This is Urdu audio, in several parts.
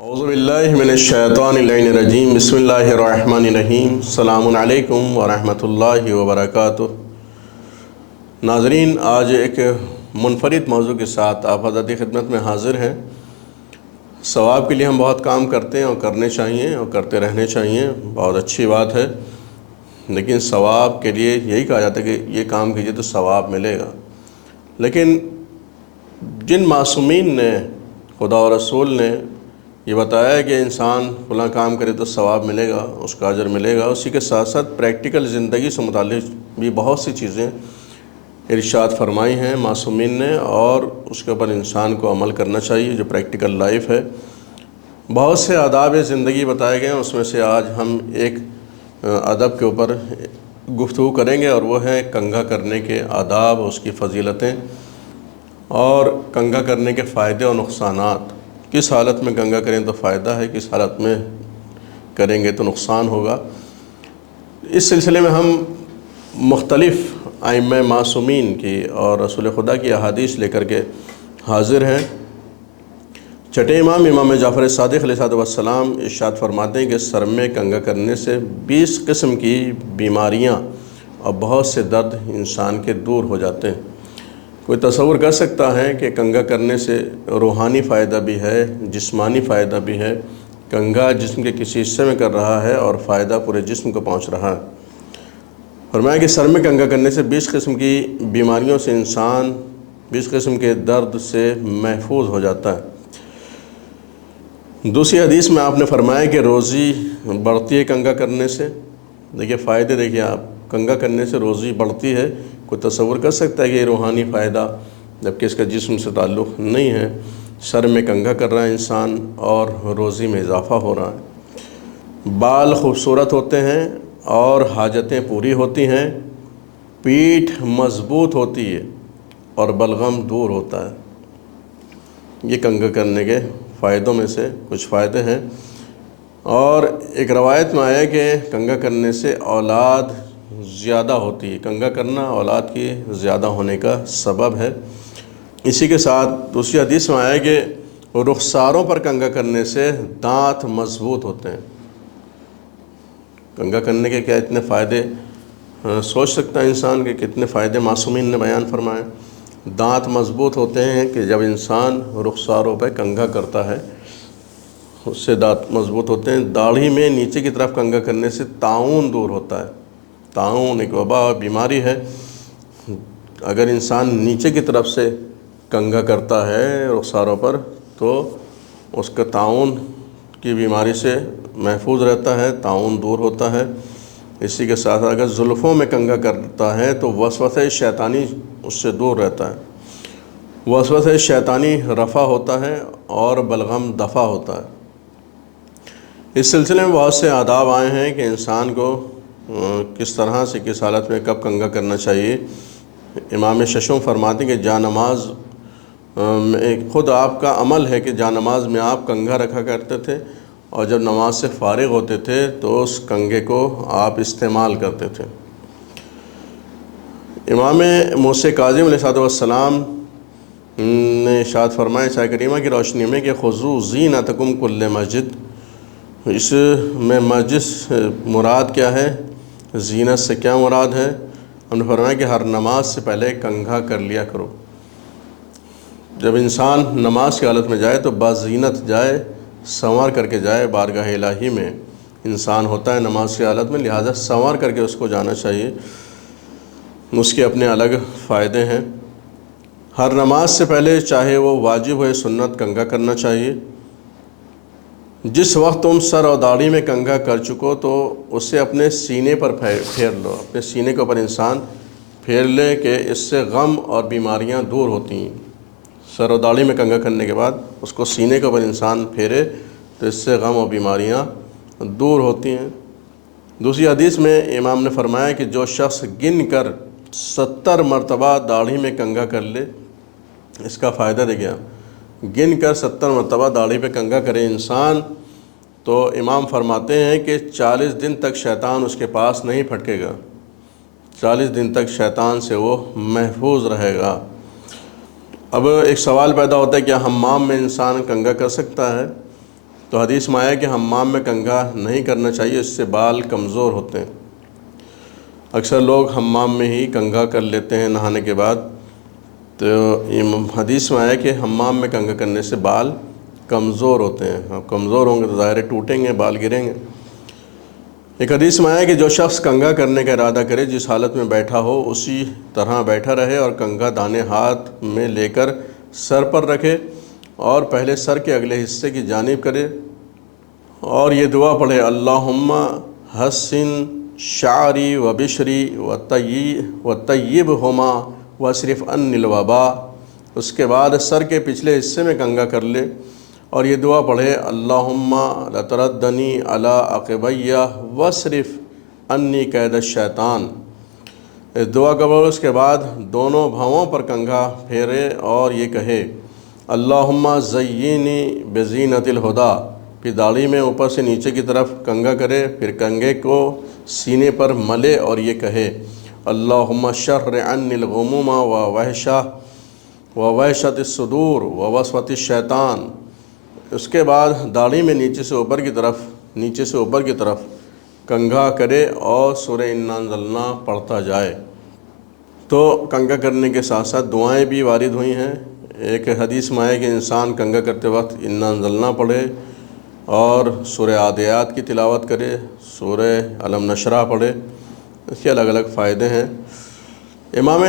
اعوذ باللہ من الشیطان اللعین الرجیم بسم اللہ الرحمن الرحیم السلام علیکم ورحمۃ اللہ وبرکاتہ۔ ناظرین، آج ایک منفرد موضوع کے ساتھ آپ حضرات کی خدمت میں حاضر ہیں۔ ثواب کے لیے ہم بہت کام کرتے ہیں اور کرنے چاہیے اور کرتے رہنے چاہیے، بہت اچھی بات ہے، لیکن ثواب کے لیے یہی کہا جاتا ہے کہ یہ کام کیجیے تو ثواب ملے گا۔ لیکن جن معصومین نے، خدا و رسول نے یہ بتایا کہ انسان فلاں کام کرے تو ثواب ملے گا، اس کا اجر ملے گا، اسی کے ساتھ ساتھ پریکٹیکل زندگی سے متعلق بھی بہت سی چیزیں ارشاد فرمائی ہیں معصومین نے، اور اس کے اوپر انسان کو عمل کرنا چاہیے جو پریکٹیکل لائف ہے۔ بہت سے آداب زندگی بتائے گئے ہیں، اس میں سے آج ہم ایک ادب کے اوپر گفتگو کریں گے، اور وہ ہے کنگھا کرنے کے آداب، اس کی فضیلتیں اور کنگھا کرنے کے فائدے اور نقصانات۔ کس حالت میں کنگھا کریں تو فائدہ ہے، کس حالت میں کریں گے تو نقصان ہوگا۔ اس سلسلے میں ہم مختلف ائمہ معصومین کی اور رسول خدا کی احادیث لے کر کے حاضر ہیں۔ چھٹے امام جعفر صادق علیہ السلام ارشاد فرماتے ہیں کہ سر میں کنگھا کرنے سے 20 قسم کی بیماریاں اور بہت سے درد انسان کے دور ہو جاتے ہیں۔ کوئی تصور کر سکتا ہے کہ کنگھا کرنے سے روحانی فائدہ بھی ہے، جسمانی فائدہ بھی ہے۔ کنگھا جسم کے کسی حصے میں کر رہا ہے اور فائدہ پورے جسم کو پہنچ رہا ہے۔ فرمایا کہ سر میں کنگھا کرنے سے 20 قسم کی بیماریوں سے انسان 20 قسم کے درد سے محفوظ ہو جاتا ہے۔ دوسری حدیث میں آپ نے فرمایا کہ روزی بڑھتی ہے کنگھا کرنے سے۔ دیکھیے فائدے، دیکھیے آپ، کنگھا کرنے سے روزی بڑھتی ہے۔ کوئی تصور کر سکتا ہے کہ یہ روحانی فائدہ، جبکہ اس کا جسم سے تعلق نہیں ہے۔ سر میں کنگھا کر رہا ہے انسان اور روزی میں اضافہ ہو رہا ہے۔ بال خوبصورت ہوتے ہیں اور حاجتیں پوری ہوتی ہیں۔ پیٹھ مضبوط ہوتی ہے اور بلغم دور ہوتا ہے۔ یہ کنگھا کرنے کے فائدوں میں سے کچھ فائدے ہیں۔ اور ایک روایت میں آیا کہ کنگھا کرنے سے اولاد زیادہ ہوتی ہے۔ کنگھا کرنا اولاد کی زیادہ ہونے کا سبب ہے۔ اسی کے ساتھ دوسری حدیث میں آیا کہ رخساروں پر کنگھا کرنے سے دانت مضبوط ہوتے ہیں۔ کنگھا کرنے کے کیا اتنے فائدے، سوچ سکتا ہے انسان کہ کتنے فائدے معصومین نے بیان فرمائے۔ دانت مضبوط ہوتے ہیں کہ جب انسان رخساروں پہ کنگھا کرتا ہے اس سے دانت مضبوط ہوتے ہیں۔ داڑھی میں نیچے کی طرف کنگھا کرنے سے طاعون دور ہوتا ہے۔ طاعون ایک وبا بیماری ہے۔ اگر انسان نیچے کی طرف سے کنگھا کرتا ہے رخساروں پر تو اس کا طاعون کی بیماری سے محفوظ رہتا ہے، طاعون دور ہوتا ہے۔ اسی کے ساتھ اگر زلفوں میں کنگھا کرتا ہے تو وسوسہ شیطانی اس سے دور رہتا ہے۔ وسوسہ شیطانی رفع ہوتا ہے اور بلغم دفع ہوتا ہے۔ اس سلسلے میں بہت سے آداب آئے ہیں کہ انسان کو کس طرح سے، کس حالت میں کب کنگھا کرنا چاہیے۔ امام ششم فرماتے ہیں کہ جا نماز خود آپ کا عمل ہے کہ جا نماز میں آپ کنگھا رکھا کرتے تھے، اور جب نماز سے فارغ ہوتے تھے تو اس کنگھے کو آپ استعمال کرتے تھے۔ امام موسیٰ کاظم علیہ السلام نے ارشاد فرمایا عائشہ کریمہ کی روشنی میں کہ خذوا زینتکم کل مسجد۔ اس میں مسجد مراد کیا ہے، زینت سے کیا مراد ہے؟ ہم نے فرمایا کہ ہر نماز سے پہلے کنگھا کر لیا کرو۔ جب انسان نماز کی حالت میں جائے تو بازینت جائے، سنور کر کے جائے۔ بارگاہ الہی میں انسان ہوتا ہے نماز کی حالت میں، لہذا سنور کر کے اس کو جانا چاہیے۔ اس کے اپنے الگ فائدے ہیں۔ ہر نماز سے پہلے چاہے وہ واجب ہو یا سنت کنگھا کرنا چاہیے۔ جس وقت تم سر اور داڑھی میں کنگھا کر چکو تو اسے اپنے سینے پر پھیر لو، اپنے سینے کے اوپر انسان پھیر لے کہ اس سے غم اور بیماریاں دور ہوتی ہیں۔ سر و داڑھی میں کنگھا کرنے کے بعد اس کو سینے کے اوپر انسان پھیرے تو اس سے غم اور بیماریاں دور ہوتی ہیں۔ دوسری حدیث میں امام نے فرمایا کہ جو شخص گن کر 70 مرتبہ داڑھی میں کنگھا کر لے، اس کا فائدہ دے گیا، گن کر 70 مرتبہ داڑھی پہ کنگھا کرے انسان، تو امام فرماتے ہیں کہ 40 دن تک شیطان اس کے پاس نہیں پھٹکے گا۔ 40 دن تک شیطان سے وہ محفوظ رہے گا۔ اب ایک سوال پیدا ہوتا ہے، کیا حمام میں انسان کنگھا کر سکتا ہے؟ تو حدیث میں آیا کہ حمام میں کنگھا نہیں کرنا چاہیے، اس سے بال کمزور ہوتے ہیں۔ اکثر لوگ حمام میں ہی کنگھا کر لیتے ہیں نہانے کے بعد، تو حدیث میں آیا کہ حمام میں کنگھا کرنے سے بال کمزور ہوتے ہیں۔ اب کمزور ہوں گے تو ظاہر ٹوٹیں گے، بال گریں گے۔ ایک حدیث میں آیا کہ جو شخص کنگھا کرنے کا ارادہ کرے، جس حالت میں بیٹھا ہو اسی طرح بیٹھا رہے، اور کنگھا دانے ہاتھ میں لے کر سر پر رکھے اور پہلے سر کے اگلے حصے کی جانب کرے اور یہ دعا پڑھے: اللہم حسن شعری و بشری و طیبہما واصرف عنی الوبا۔ اس کے بعد سر کے پچھلے حصے میں کنگھا کر لے اور یہ دعا پڑھے: اللہم لا تردنی علی عقبی واصرف عنی کید الشیطان۔ اس دعا کا اس کے بعد دونوں بھاؤں پر کنگھا پھیرے اور یہ کہے: اللہم زینی بزینت الہدا۔ پھر داڑھی میں اوپر سے نیچے کی طرف کنگھا کرے، پھر کنگھے کو سینے پر ملے اور یہ کہے: اللہم شر عنی الغموم ووحشت الصدور ووسوسۃ الشیطان۔ اس کے بعد داڑھی میں نیچے سے اوپر کی طرف کنگھا کرے اور سورہ انا انزلنا پڑھتا جائے۔ تو کنگھا کرنے کے ساتھ ساتھ دعائیں بھی وارد ہوئی ہیں۔ ایک حدیث میں ہے کہ انسان کنگھا کرتے وقت انا انزلنا پڑھے اور سورہ عادیات کی تلاوت کرے، سورہ علم نشرح پڑھے۔ اس کے الگ الگ فائدے ہیں۔ امام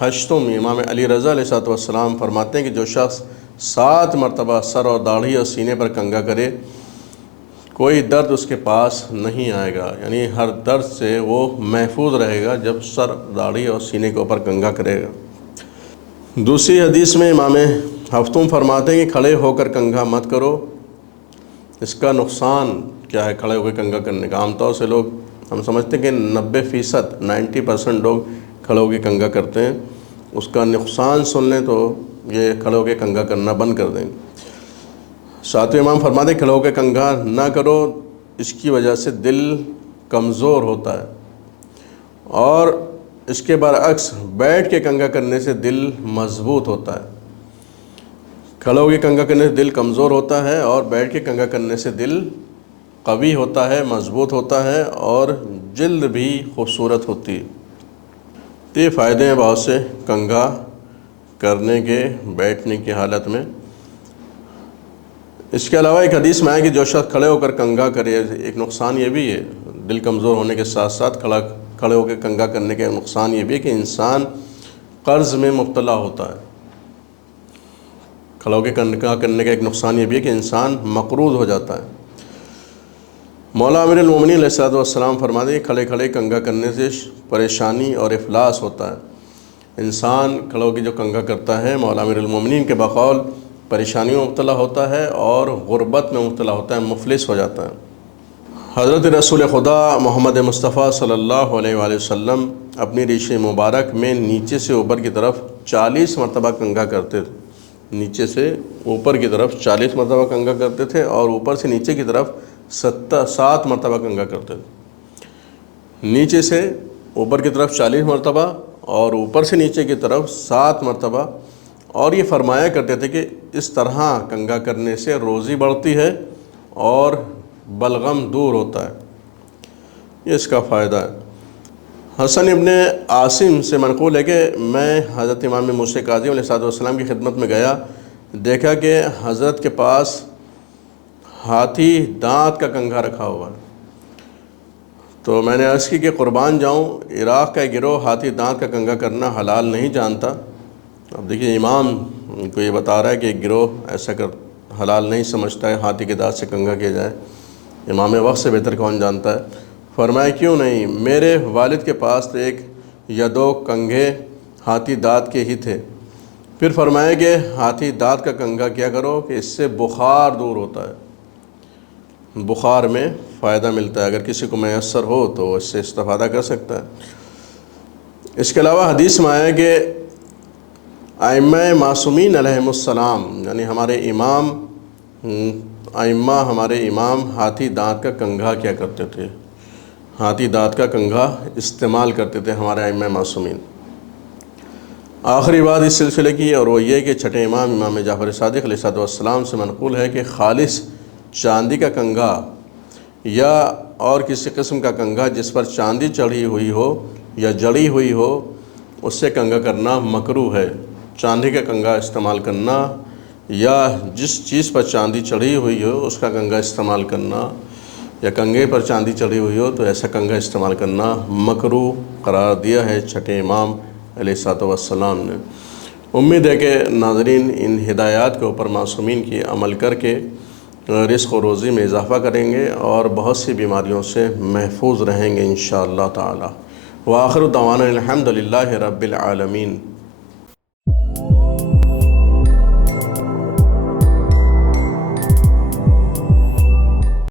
ہشتم امام علی رضا علیہ السلام فرماتے ہیں کہ جو شخص 7 مرتبہ سر اور داڑھی اور سینے پر کنگھا کرے، کوئی درد اس کے پاس نہیں آئے گا، یعنی ہر درد سے وہ محفوظ رہے گا جب سر، داڑھی اور سینے کے اوپر کنگھا کرے گا۔ دوسری حدیث میں امام ہفتم فرماتے ہیں کہ کھڑے ہو کر کنگھا مت کرو۔ اس کا نقصان کیا ہے کھڑے ہو کے کنگھا کرنے کا؟ عام طور سے ہم سمجھتے ہیں کہ 90% لوگ کھڑے ہو کے کنگھا کرتے ہیں۔ اس کا نقصان سن لیں تو یہ کھڑے ہو کے کنگھا کرنا بند کر دیں گے۔ ساتویں امام فرماتے ہیں کھڑے ہو کے کنگھا نہ کرو، اس کی وجہ سے دل کمزور ہوتا ہے، اور اس کے برعکس بیٹھ کے کنگھا کرنے سے دل مضبوط ہوتا ہے۔ کھڑے ہو کے کنگھا کرنے سے دل کمزور ہوتا ہے اور بیٹھ کے کنگھا کرنے سے دل قوی ہوتا ہے، مضبوط ہوتا ہے، اور جلد بھی خوبصورت ہوتی ہے۔ تو یہ فائدے ہیں بہت سے کنگھا کرنے کے، بیٹھنے کی حالت میں۔ اس کے علاوہ ایک حدیث میں ہے کہ جو شخص کھڑے ہو کر کنگھا کرے، ایک نقصان یہ بھی ہے دل کمزور ہونے کے ساتھ ساتھ کھڑے ہو کے کنگھا کرنے کے نقصان یہ بھی ہے کہ انسان قرض میں مبتلا ہوتا ہے۔ کھڑے ہو کے کنگھا کرنے کا ایک نقصان یہ بھی ہے کہ انسان مقروض ہو جاتا ہے۔ مولا امیر المومنین علیہ السلام فرماتے ہیں کھڑے کھڑے کنگھا کرنے سے پریشانی اور افلاس ہوتا ہے۔ انسان کھڑے ہو کے جو کنگھا کرتا ہے، مولا امیر المومنین کے بقول پریشانیوں میں مبتلا ہوتا ہے اور غربت میں مبتلا ہوتا ہے، مفلس ہو جاتا ہے۔ حضرت رسول خدا محمد مصطفیٰ صلی اللہ علیہ وآلہ وسلم اپنی ریش مبارک میں نیچے سے اوپر کی طرف 40 مرتبہ کنگھا کرتے تھے۔ نیچے سے اوپر کی طرف 40 مرتبہ کنگھا کرتے تھے اور اوپر سے نیچے کی طرف 7 مرتبہ کنگھا کرتے تھے۔ نیچے سے اوپر کی طرف 40 مرتبہ اور اوپر سے نیچے کی طرف 7 مرتبہ، اور یہ فرمایا کرتے تھے کہ اس طرح کنگھا کرنے سے روزی بڑھتی ہے اور بلغم دور ہوتا ہے۔ یہ اس کا فائدہ ہے۔ حسن ابن عاصم سے منقول ہے کہ میں حضرت امام موسیٰ کاظم علیہ السلام کی خدمت میں گیا، دیکھا کہ حضرت کے پاس ہاتھی دانت کا کنگھا رکھا ہوا ہے۔ تو میں نے عرض کی کہ قربان جاؤں، عراق کا گروہ ہاتھی دانت کا کنگھا کرنا حلال نہیں جانتا۔ اب دیکھیے امام کو یہ بتا رہا ہے کہ ایک گروہ ایسا حلال نہیں سمجھتا ہے ہاتھی کے دانت سے کنگھا کیا جائے۔ امام وقت سے بہتر کون جانتا ہے؟ فرمایا کیوں نہیں، میرے والد کے پاس تو ایک یا 2 کنگھے ہاتھی دانت کے ہی تھے۔ پھر فرمایا کہ ہاتھی دانت کا کنگھا کیا کرو کہ اس سے بخار دور ہوتا ہے، بخار میں فائدہ ملتا ہے، اگر کسی کو میسر ہو تو اس سے استفادہ کر سکتا ہے۔ اس کے علاوہ حدیث میں آیا کہ ائمہ معصومین علیہم السلام، یعنی ہمارے امام ہاتھی دانت کا کنگھا کیا کرتے تھے، ہاتھی دانت کا کنگھا استعمال کرتے تھے ہمارے ائمہ معصومین۔ آخری بات اس سلسلے کی، اور وہ یہ کہ چھٹے امام جعفر صادق علیہ السلام سے منقول ہے کہ خالص چاندی کا کنگھا یا اور کسی قسم کا کنگھا جس پر چاندی چڑھی ہوئی ہو یا جڑی ہوئی ہو، اس سے کنگھا کرنا مکروہ ہے۔ چاندی کا کنگھا استعمال کرنا یا جس چیز پر چاندی چڑھی ہوئی ہو اس کا کنگھا استعمال کرنا، یا کنگھے پر چاندی چڑھی ہوئی ہو تو ایسا کنگھا استعمال کرنا مکروہ قرار دیا ہے چھٹے امام علیہ الصلوۃ والسلام نے۔ امید ہے کہ ناظرین ان ہدایات کے اوپر معصومین کی عمل کر کے رزق و روزی میں اضافہ کریں گے اور بہت سی بیماریوں سے محفوظ رہیں گے انشاءاللہ تعالی۔ وآخر دعوانا الحمد للہ رب العالمین۔